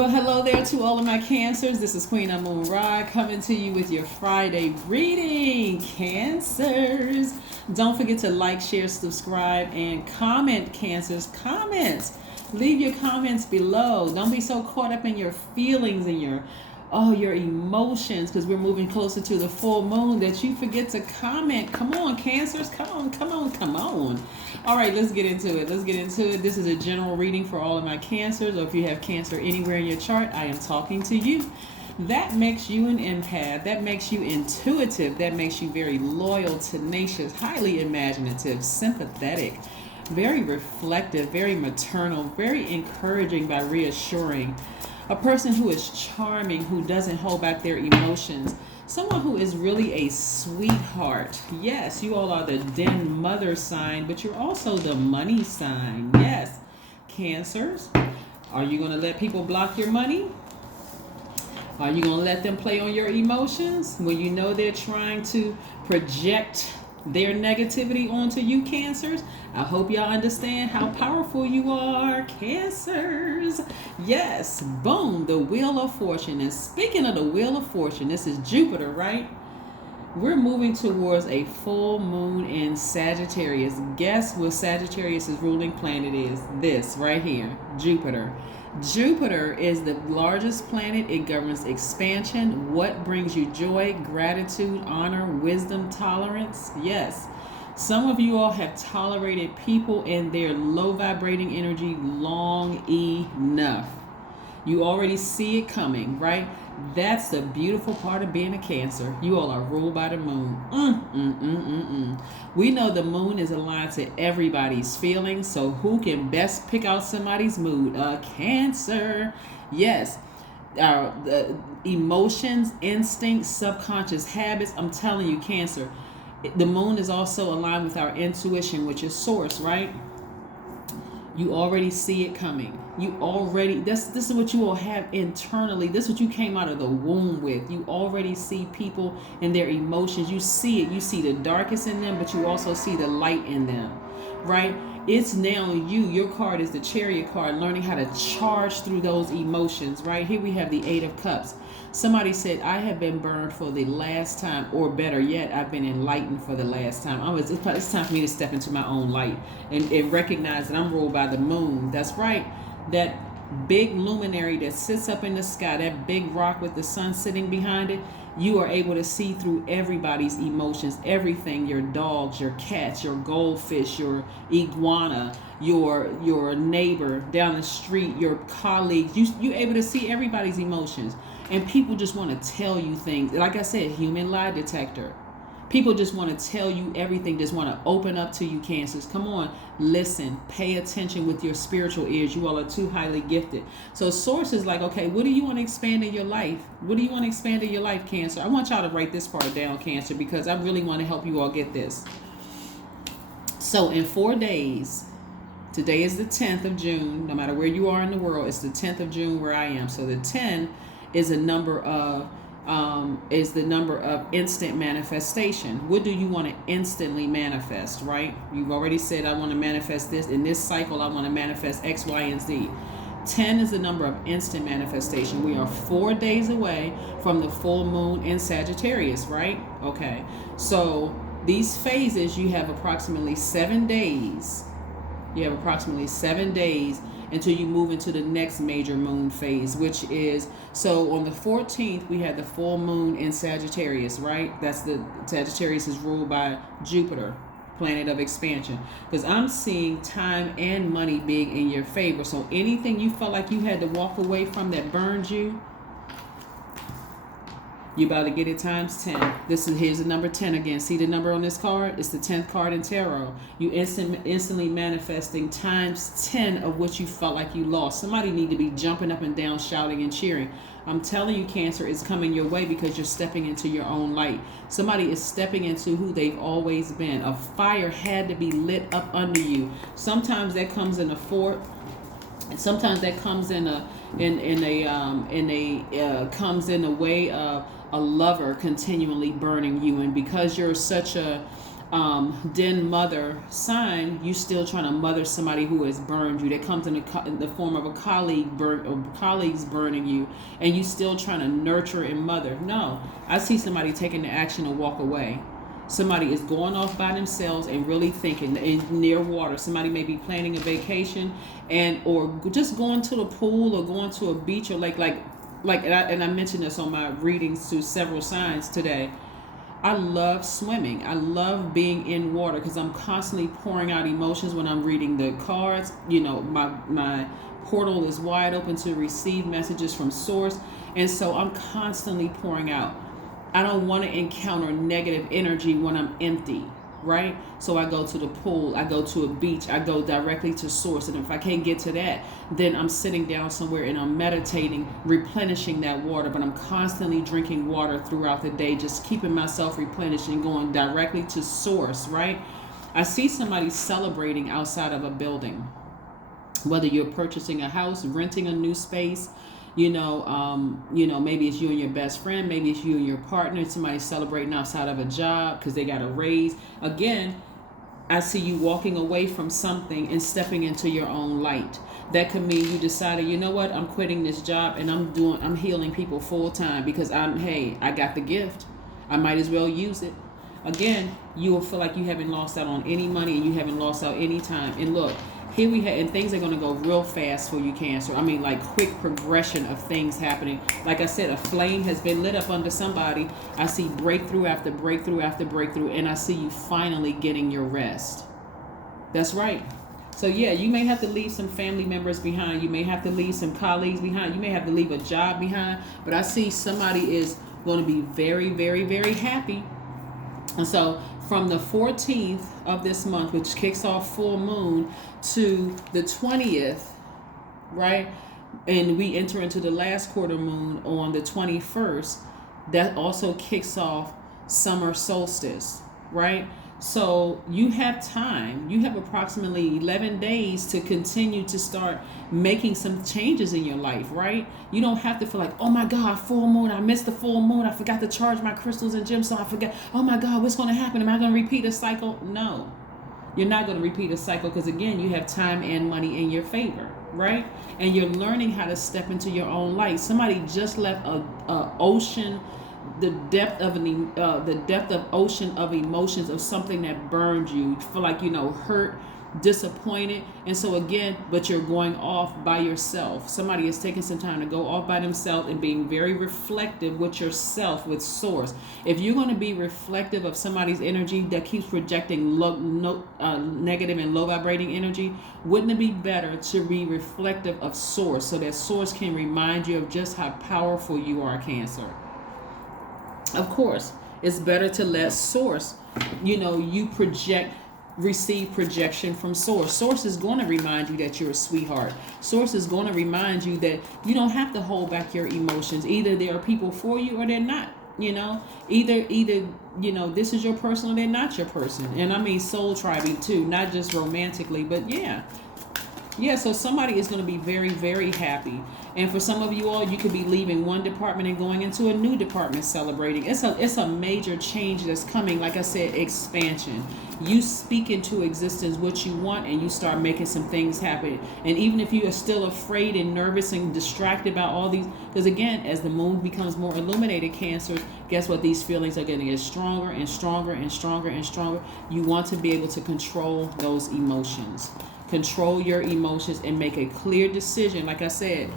Well, hello there to all of my Cancers. This is Queen Amun Ra coming to you with your Friday reading. Cancers. Don't forget to like, share, subscribe, and comment, Cancers. Comments. Leave your comments below. Don't be so caught up in your feelings and your emotions, because we're moving closer to the full moon, that you forget to comment. Come on, Cancers. Come on. All right, let's get into it. This is a general reading for all of my Cancers, or if you have Cancer anywhere in your chart, I am talking to you. That makes you an empath. That makes you intuitive. That makes you very loyal, tenacious, highly imaginative, sympathetic, very reflective, very maternal, very encouraging by reassuring. A person who is charming, who doesn't hold back their emotions. Someone who is really a sweetheart. Yes, you all are the den mother sign, but you're also the money sign. Yes. Cancers, are you going to let people block your money? Are you going to let them play on your emotions when you know they're trying to project their negativity onto you, Cancers? I hope y'all understand how powerful you are, Cancers. Yes, boom, the Wheel of Fortune. And speaking of the Wheel of Fortune, this is Jupiter, right? We're moving towards a full moon in Sagittarius. Guess what Sagittarius' ruling planet is? This right here, Jupiter. Jupiter is the largest planet. It governs expansion, what brings you joy, gratitude, honor, wisdom, tolerance. Yes. Some of you all have tolerated people and their low vibrating energy long enough. You already see it coming, right? That's the beautiful part of being a Cancer. You all are ruled by the moon. We know the moon is aligned to everybody's feelings, so who can best pick out somebody's mood? A Cancer. Yes. The emotions, instincts, subconscious habits. I'm telling you, Cancer. The moon is also aligned with our intuition, which is source, right? You already see it coming. This is what you all have internally. This is what you came out of the womb with. You already see people and their emotions. You see it. You see the darkest in them, but you also see the light in them, right? It's now you. Your card is the Chariot card, learning how to charge through those emotions, right? Here we have the Eight of Cups. Somebody said, I have been burned for the last time, or better yet, I've been enlightened for the last time. It's time for me to step into my own light and recognize that I'm ruled by the moon. That's right. That big luminary that sits up in the sky, that big rock with the sun sitting behind it, you are able to see through everybody's emotions, everything, your dogs, your cats, your goldfish, your iguana, your neighbor down the street, your colleagues. You're able to see everybody's emotions. And people just want to tell you things. Like I said, human lie detector. People just want to tell you everything, just want to open up to you, Cancers. Come on, listen, pay attention with your spiritual ears. You all are too highly gifted. So source is like, okay, what do you want to expand in your life? What do you want to expand in your life, Cancer? I want y'all to write this part down, Cancer, because I really want to help you all get this. So in 4 days, today is the 10th of June. No matter where you are in the world, it's the 10th of June where I am. So the 10 is a number of instant manifestation. What do you want to instantly manifest, right? You've already said, I want to manifest this. In this cycle, I want to manifest X, Y, and Z. 10 is the number of instant manifestation. We are 4 days away from the full moon in Sagittarius, right? Okay. So these phases, you have approximately 7 days. Until you move into the next major moon phase, which is, so on the 14th, we had the full moon in Sagittarius, right? Sagittarius is ruled by Jupiter, planet of expansion. Because I'm seeing time and money being in your favor. So anything you felt like you had to walk away from that burned you, you about to get it times 10. Here's the number 10 again. See the number on this card? It's the 10th card in tarot. You instantly manifesting times 10 of what you felt like you lost. Somebody need to be jumping up and down, shouting and cheering. I'm telling you, Cancer is coming your way because you're stepping into your own light. Somebody is stepping into who they've always been. A fire had to be lit up under you. Sometimes that comes in a fort. Sometimes that comes in a way of a lover continually burning you, and because you're such a den mother sign, you still trying to mother somebody who has burned you. That comes in the form of a colleagues burning you, and you still trying to nurture and mother. No, I see somebody taking the action to walk away. Somebody is going off by themselves and really thinking near water. Somebody may be planning a vacation or just going to the pool or going to a beach or and I mentioned this on my readings to several signs today. I love swimming. I love being in water because I'm constantly pouring out emotions when I'm reading the cards. My portal is wide open to receive messages from source. And so I'm constantly pouring out. I don't want to encounter negative energy when I'm empty, right? So I go to the pool, I go to a beach, I go directly to source. And if I can't get to that, then I'm sitting down somewhere and I'm meditating, replenishing that water. But I'm constantly drinking water throughout the day, just keeping myself replenished and going directly to source, right? I see somebody celebrating outside of a building, whether you're purchasing a house, renting a new space, maybe it's you and your best friend, maybe it's you and your partner, somebody celebrating outside of a job because they got a raise. Again, I see you walking away from something and stepping into your own light. That could mean you decided, you know what, I'm quitting this job and I'm healing people full time because I got the gift. I might as well use it. Again, you will feel like you haven't lost out on any money and you haven't lost out any time. And look, here we have, and things are going to go real fast for you, Cancer. I mean, like quick progression of things happening. Like I said, a flame has been lit up under somebody. I see breakthrough after breakthrough after breakthrough, and I see you finally getting your rest. That's right. So yeah, you may have to leave some family members behind. You may have to leave some colleagues behind. You may have to leave a job behind. But I see somebody is going to be very, very, very happy. And so from the 14th of this month, which kicks off full moon, to the 20th, right? And we enter into the last quarter moon on the 21st. That also kicks off summer solstice, right? So you have time. You have approximately 11 days to continue to start making some changes in your life, right? You don't have to feel like, oh my God, full moon, I missed the full moon. I forgot to charge my crystals and gemstones. I forgot, oh my God, what's going to happen? Am I going to repeat a cycle? No, you're not going to repeat a cycle because, again, you have time and money in your favor, right? And you're learning how to step into your own light. Somebody just left a ocean, the depth of ocean of emotions of something that burned you. You feel like, hurt, disappointed. And so again, but you're going off by yourself. Somebody is taking some time to go off by themselves and being very reflective with yourself, with source. If you're going to be reflective of somebody's energy that keeps projecting negative and low vibrating energy, wouldn't it be better to be reflective of source so that source can remind you of just how powerful you are, Cancer? Of course, it's better to let source, you receive projection from source. Source is going to remind you that you're a sweetheart. Source is going to remind you that you don't have to hold back your emotions. Either there are people for you or they're not. Either this is your person or they're not your person. And I mean soul tribing too, not just romantically, but yeah. So somebody is going to be very, very happy. And for some of you all, you could be leaving one department and going into a new department celebrating. It's a major change that's coming. Like I said, expansion. You speak into existence what you want and you start making some things happen. And even if you are still afraid and nervous and distracted about all these, because again, as the moon becomes more illuminated, Cancer, guess what? These feelings are going to get stronger and stronger and stronger and stronger. You want to be able to control those emotions. Control your emotions and make a clear decision. Like I said,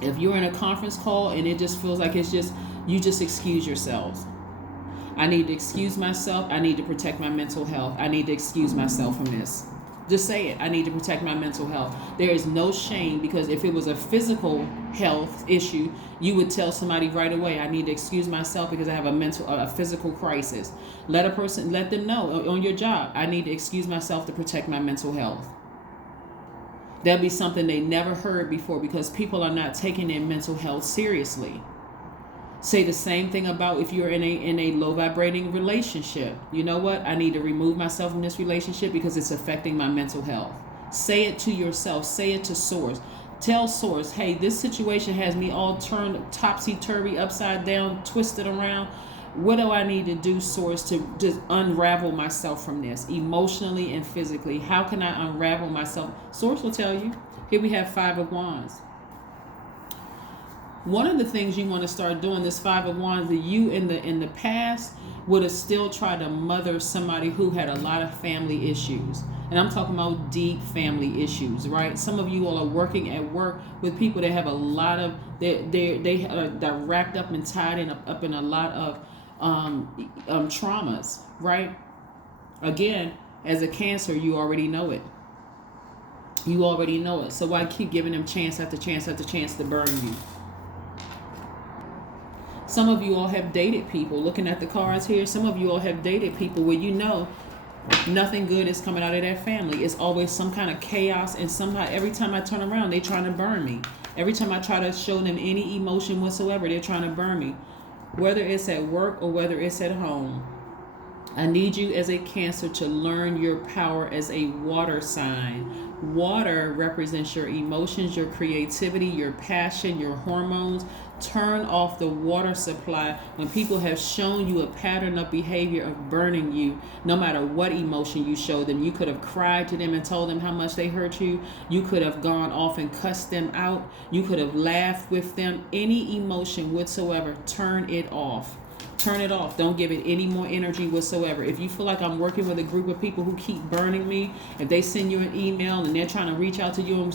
if you're in a conference call and it just feels like you just excuse yourselves. I need to excuse myself. I need to protect my mental health. I need to excuse myself from this. Just say it. I need to protect my mental health. There is no shame, because if it was a physical health issue, you would tell somebody right away, I need to excuse myself because I have a physical crisis. Let them know on your job, I need to excuse myself to protect my mental health. That'll be something they never heard before because people are not taking their mental health seriously. Say the same thing about if you're in a low vibrating relationship. You know what? I need to remove myself from this relationship because it's affecting my mental health. Say it to yourself. Say it to source. Tell source, hey, this situation has me all turned topsy-turvy, upside down, twisted around. What do I need to do, Source, to just unravel myself from this emotionally and physically? How can I unravel myself? Source will tell you. Here we have Five of Wands. One of the things you want to start doing, this Five of Wands, that you in the past would have still tried to mother somebody who had a lot of family issues. And I'm talking about deep family issues, right? Some of you all are working at work with people that have a lot of, they're wrapped up and tied in up in a lot of traumas, right? Again, as a Cancer, you already know it. You already know it. So why keep giving them chance after chance after chance to burn you? Some of you all have dated people. Looking at the cards here, some of you all have dated people where you know nothing good is coming out of that family. It's always some kind of chaos, and somehow every time I turn around, they're trying to burn me. Every time I try to show them any emotion whatsoever, they're trying to burn me. Whether it's at work or whether it's at home. I need you as a Cancer to learn your power as a water sign. Water represents your emotions, your creativity, your passion, your hormones. Turn off the water supply when people have shown you a pattern of behavior of burning you. No matter what emotion you show them, you could have cried to them and told them how much they hurt you. You could have gone off and cussed them out. You could have laughed with them. Any emotion whatsoever, turn it off. Turn it off. Don't give it any more energy whatsoever. If you feel like I'm working with a group of people who keep burning me, if they send you an email and they're trying to reach out to you and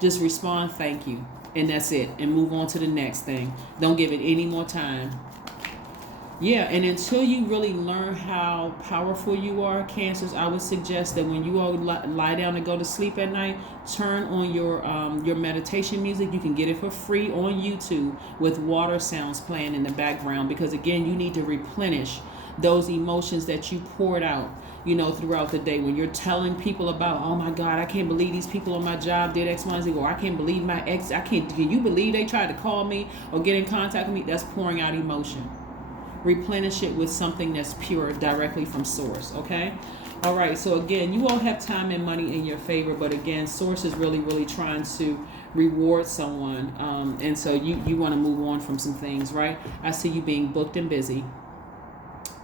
just respond, thank you. And that's it. And move on to the next thing. Don't give it any more time. Yeah, and until you really learn how powerful you are, Cancers, I would suggest that when you all lie down and go to sleep at night, turn on your meditation music. You can get it for free on YouTube with water sounds playing in the background, because again, you need to replenish those emotions that you poured out, throughout the day. When you're telling people about, oh my God, I can't believe these people on my job did X, Y, and Z, or I can't believe my ex, can you believe they tried to call me or get in contact with me? That's pouring out emotion. Replenish it with something that's pure, directly from Source, okay? All right, so again, you all have time and money in your favor, but again, Source is really, really trying to reward someone, and so you want to move on from some things, right? I see you being booked and busy.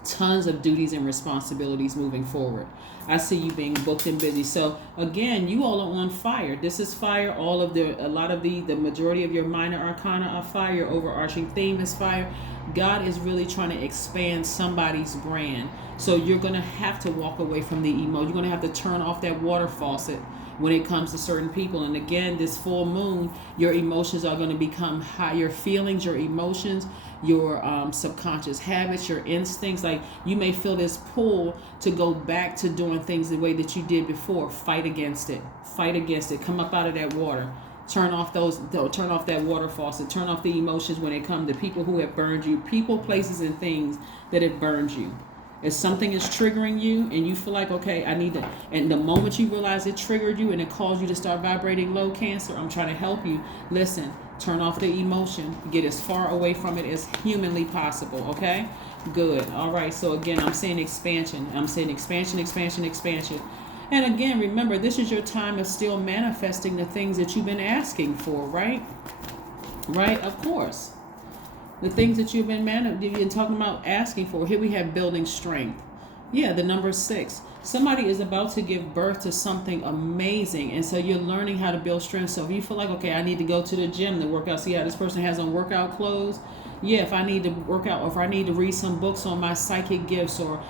Tons of duties and responsibilities moving forward. I see you being booked and busy. So again, you all are on fire. This is fire. The majority of your minor arcana are fire. Your overarching theme is fire. God is really trying to expand somebody's brand. So you're going to have to walk away from the emo. You're going to have to turn off that water faucet when it comes to certain people. And again, this full moon, your emotions are going to become high. Your feelings, your emotions, your subconscious habits, your instincts. Like, you may feel this pull to go back to doing things the way that you did before. Fight against it. Fight against it. Come up out of that water. Turn off that water faucet. Turn off the emotions when it comes to people who have burned you. People, places, and things that have burned you. If something is triggering you and you feel like, okay, I need to, and the moment you realize it triggered you and it caused you to start vibrating low, Cancer, I'm trying to help you. Listen, turn off the emotion. Get as far away from it as humanly possible, okay? Good. All right, so again, I'm saying expansion. I'm saying expansion, expansion, expansion. And again, remember, this is your time of still manifesting the things that you've been asking for, right? Right, of course. The things that you've been talking about asking for. Here we have building strength. Yeah, the number 6. Somebody is about to give birth to something amazing. And so you're learning how to build strength. So if you feel like, okay, I need to go to the gym to work out. See how this person has on workout clothes? Yeah, if I need to work out, or if I need to read some books on my psychic gifts, or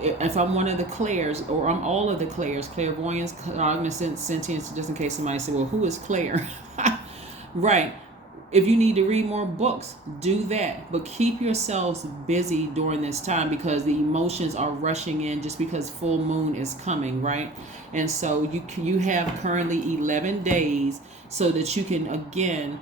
if I'm one of the clairs, or I'm all of the clairs, clairvoyance, cognizance, sentience, just in case somebody said, well, who is Claire? Right. If you need to read more books, do that. But keep yourselves busy during this time, because the emotions are rushing in just because full moon is coming, right? And so you have currently 11 days so that you can, again,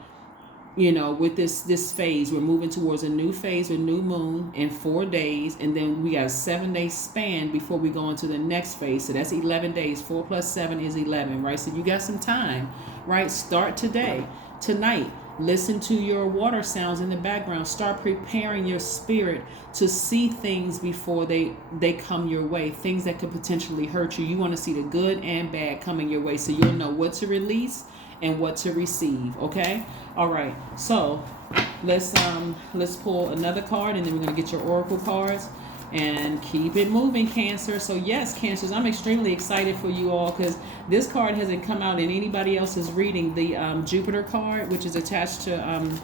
with this phase, we're moving towards a new phase, a new moon in 4 days. And then we got a 7-day span before we go into the next phase. So that's 11 days. 4 plus 7 is 11, right? So you got some time, right? Start today, tonight. Listen to your water sounds in the background. Start preparing your spirit to see things before they come your way. Things that could potentially hurt you. You want to see the good and bad coming your way, so you'll know what to release and what to receive. Okay? All right. So Let's pull another card, and then we're going to get your oracle cards and keep it moving, Cancer. So yes, Cancers, I'm extremely excited for you all because this card hasn't come out in anybody else's reading. The Jupiter card, which is attached to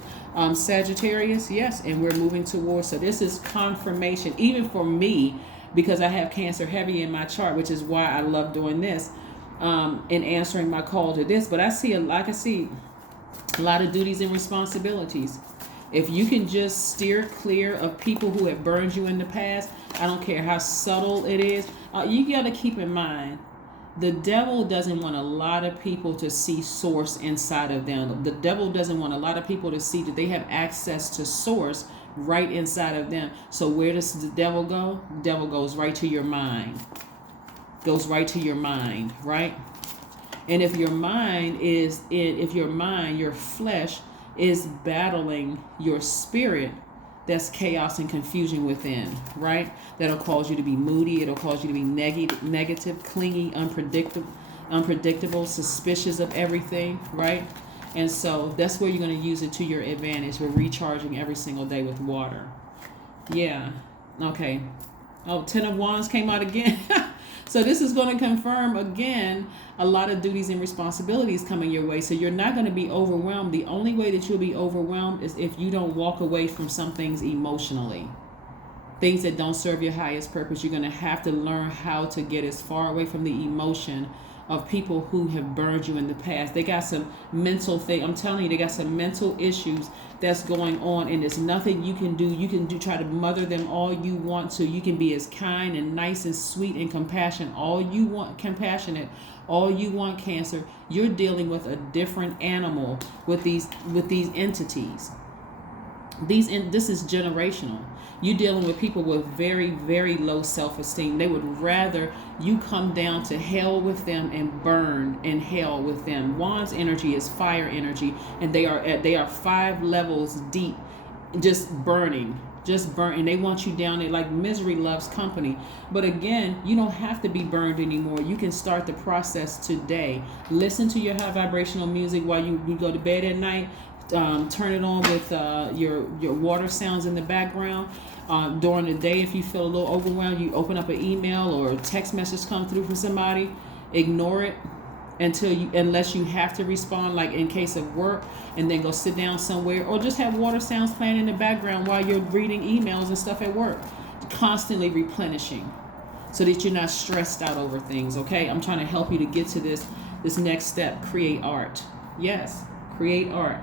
Sagittarius. Yes, and we're moving towards. So this is confirmation, even for me, because I have Cancer heavy in my chart, which is why I love doing this and answering my call to this. But I see a lot of duties and responsibilities. If you can just steer clear of people who have burned you in the past, I don't care how subtle it is, you got to keep in mind, the devil doesn't want a lot of people to see source inside of them. The devil doesn't want a lot of people to see that they have access to source right inside of them. So where does the devil go? The devil goes right to your mind. Goes right to your mind, right? And if your your flesh is battling your spirit, that's chaos and confusion within, right? That'll cause you to be moody. It'll cause you to be negative, clingy, unpredictable, suspicious of everything, right? And so that's where you're going to use it to your advantage. We're recharging every single day with water. Yeah. Okay. Oh, 10 of Wands came out again. So this is going to confirm again a lot of duties and responsibilities coming your way. So you're not going to be overwhelmed. The only way that you'll be overwhelmed is if you don't walk away from some things emotionally. Things that don't serve your highest purpose. You're going to have to learn how to get as far away from the emotion of people who have burned you in the past. They got some mental thing. I'm telling you, they got some mental issues that's going on, and there's nothing you can do. You can try to mother them all you want to. You can be as kind and nice and sweet and compassionate all you want, Cancer. You're dealing with a different animal with these entities. This is generational. You're dealing with people with very, very low self-esteem. They would rather you come down to hell with them and burn in hell with them. Wands energy is fire energy, and they are 5 levels deep, just burning. And they want you down there. Like misery loves company. But again, you don't have to be burned anymore. You can start the process today. Listen to your high vibrational music while you go to bed at night. Turn it on with your water sounds in the background. During the day, if you feel a little overwhelmed, you open up an email or a text message come through from somebody. Ignore it unless you have to respond, like in case of work, and then go sit down somewhere, or just have water sounds playing in the background while you're reading emails and stuff at work. Constantly replenishing so that you're not stressed out over things. Okay, I'm trying to help you to get to this next step. Create art. Yes, create art.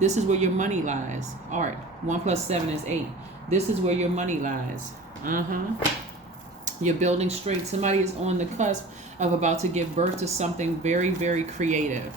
This is where your money lies. Art. 1 + 7 is 8. This is where your money lies. You're building straight. Somebody is on the cusp of about to give birth to something very, very creative.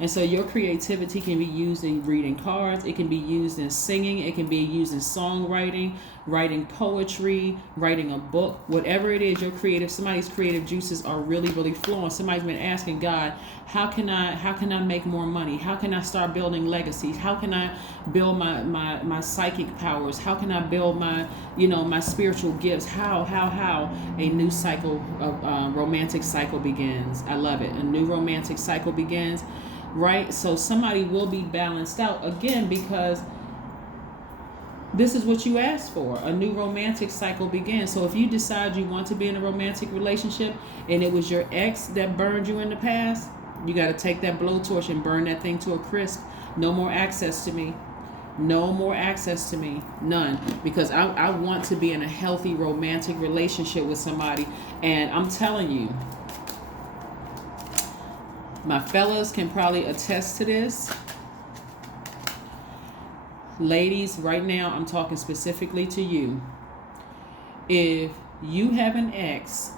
And so your creativity can be used in reading cards. It can be used in singing. It can be used in songwriting, writing poetry, writing a book, whatever it is. Somebody's creative juices are really, really flowing. Somebody's been asking God, how can I make more money? How can I start building legacies? How can I build my psychic powers? How can I build my spiritual gifts? How? A new cycle of romantic cycle begins. I love it. A new romantic cycle begins. Right? So somebody will be balanced out again because this is what you asked for. A new romantic cycle begins. So if you decide you want to be in a romantic relationship and it was your ex that burned you in the past, you got to take that blowtorch and burn that thing to a crisp. No more access to me. No more access to me. None. Because I want to be in a healthy romantic relationship with somebody. And I'm telling you, my fellas can probably attest to this. Ladies, right now, I'm talking specifically to you. If you have an ex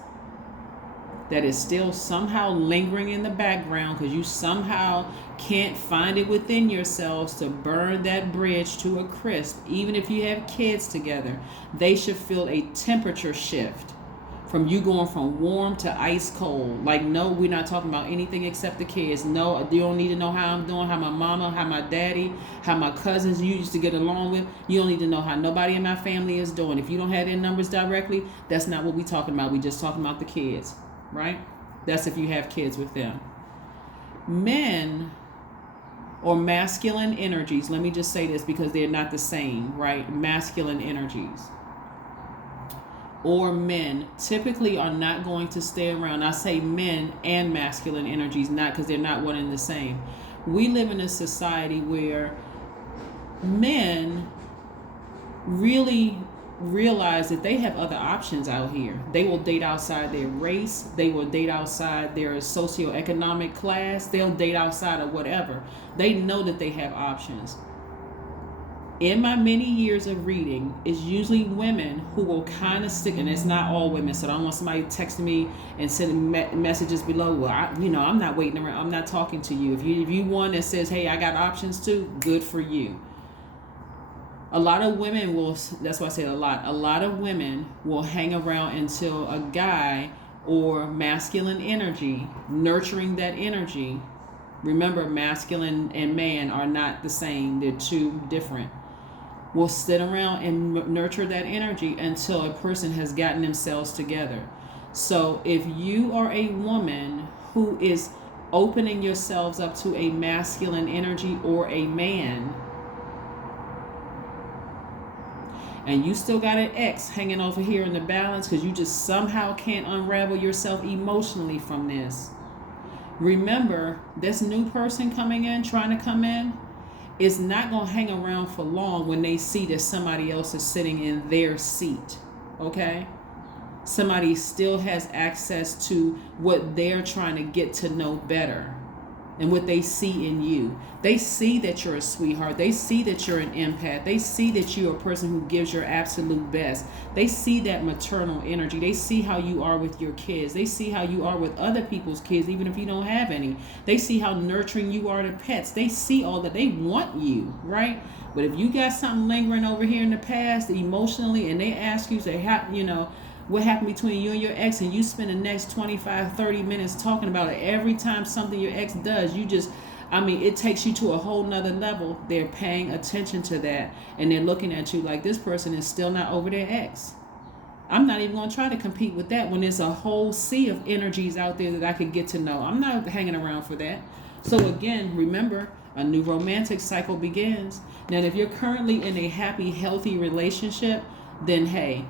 that is still somehow lingering in the background because you somehow can't find it within yourselves to burn that bridge to a crisp, even if you have kids together, they should feel a temperature shift. From you going from warm to ice cold. Like, no, we're not talking about anything except the kids. No, you don't need to know how I'm doing, how my mama, how my daddy, how my cousins you used to get along with. You don't need to know how nobody in my family is doing. If you don't have their numbers directly, that's not what we're talking about. We're just talking about the kids, right? That's if you have kids with them. Men or masculine energies. Let me just say this because they're not the same, right? Masculine energies or men typically are not going to stay around. I say men and masculine energies, not because they're not one and the same. We live in a society where men really realize that they have other options out here. They will date outside their race. They will date outside their socioeconomic class. They'll date outside of whatever. They know that they have options. In my many years of reading, it's usually women who will kind of stick, and it's not all women, so I don't want somebody texting me and sending messages below. Well, I'm not waiting around. I'm not talking to you. If you one that says, hey, I got options too, good for you. A lot of women will, that's why I say a lot of women will hang around until a guy or masculine energy, nurturing that energy. Remember, masculine and man are not the same. They're two different. Will sit around and nurture that energy until a person has gotten themselves together. So if you are a woman who is opening yourselves up to a masculine energy or a man, and you still got an ex hanging over here in the balance because you just somehow can't unravel yourself emotionally from this, remember, this new person coming in, trying to come in, is not going to hang around for long when they see that somebody else is sitting in their seat, okay? Somebody still has access to what they're trying to get to know better and what they see in you. They see that you're a sweetheart. They see that you're an empath. They see that you're a person who gives your absolute best. They see that maternal energy. They see how you are with your kids. They see how you are with other people's kids, even if you don't have any. They see how nurturing you are to pets. They see all that. They want you, right? But if you got something lingering over here in the past emotionally, and they ask you, say, what happened between you and your ex, and you spend the next 25, 30 minutes talking about it, every time something your ex does, it takes you to a whole nother level. They're paying attention to that, and they're looking at you like this person is still not over their ex. I'm not even going to try to compete with that when there's a whole sea of energies out there that I could get to know. I'm not hanging around for that. So again, remember, a new romantic cycle begins. Now, if you're currently in a happy, healthy relationship, then hey,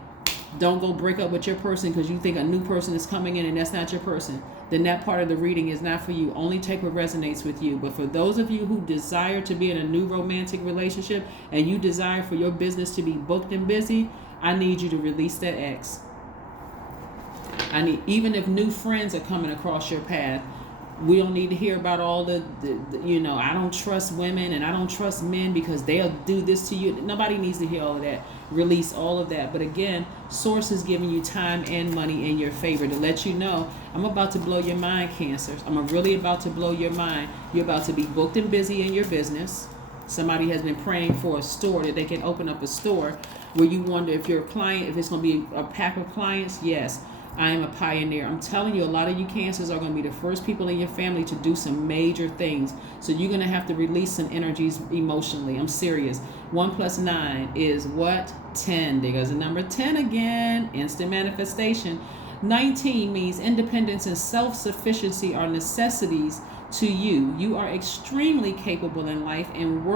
don't go break up with your person because you think a new person is coming in and that's not your person. Then that part of the reading is not for you. Only take what resonates with you. But for those of you who desire to be in a new romantic relationship and you desire for your business to be booked and busy, I need you to release that ex. Even if new friends are coming across your path, we don't need to hear about all the I don't trust women and I don't trust men because they'll do this to you. Nobody needs to hear all of that. Release all of that. But again, Source is giving you time and money in your favor to let you know, I'm about to blow your mind, Cancers. I'm really about to blow your mind. You're about to be booked and busy in your business. Somebody has been praying for a store that they can open up a store where you wonder if you're a client, if it's going to be a pack of clients. Yes. I am a pioneer. I'm telling you, a lot of you Cancers are going to be the first people in your family to do some major things. So you're going to have to release some energies emotionally. I'm serious. 1 + 9 is what? 10. There goes the number 10 again. Instant manifestation. 19 means independence and self-sufficiency are necessities to you. You are extremely capable in life and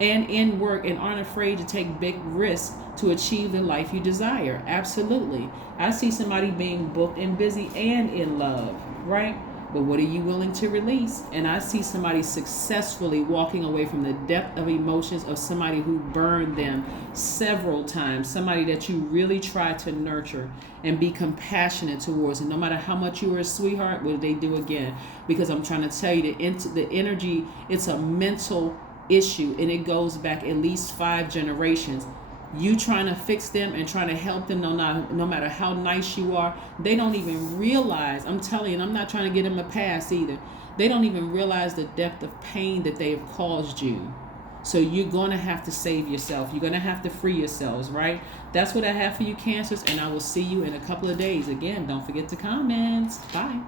in work and aren't afraid to take big risks to achieve the life you desire. Absolutely. I see somebody being booked and busy and in love, right? But what are you willing to release? And I see somebody successfully walking away from the depth of emotions of somebody who burned them several times, somebody that you really try to nurture and be compassionate towards. And no matter how much you were a sweetheart, what did they do again? Because I'm trying to tell you that the energy, it's a mental issue and it goes back at least 5 generations. You trying to fix them and trying to help them, no matter how nice you are, they don't even realize. I'm telling you, and I'm not trying to get them a pass either. They don't even realize the depth of pain that they have caused you. So you're going to have to save yourself. You're going to have to free yourselves, right? That's what I have for you, Cancers, and I will see you in a couple of days. Again, don't forget to comment. Bye.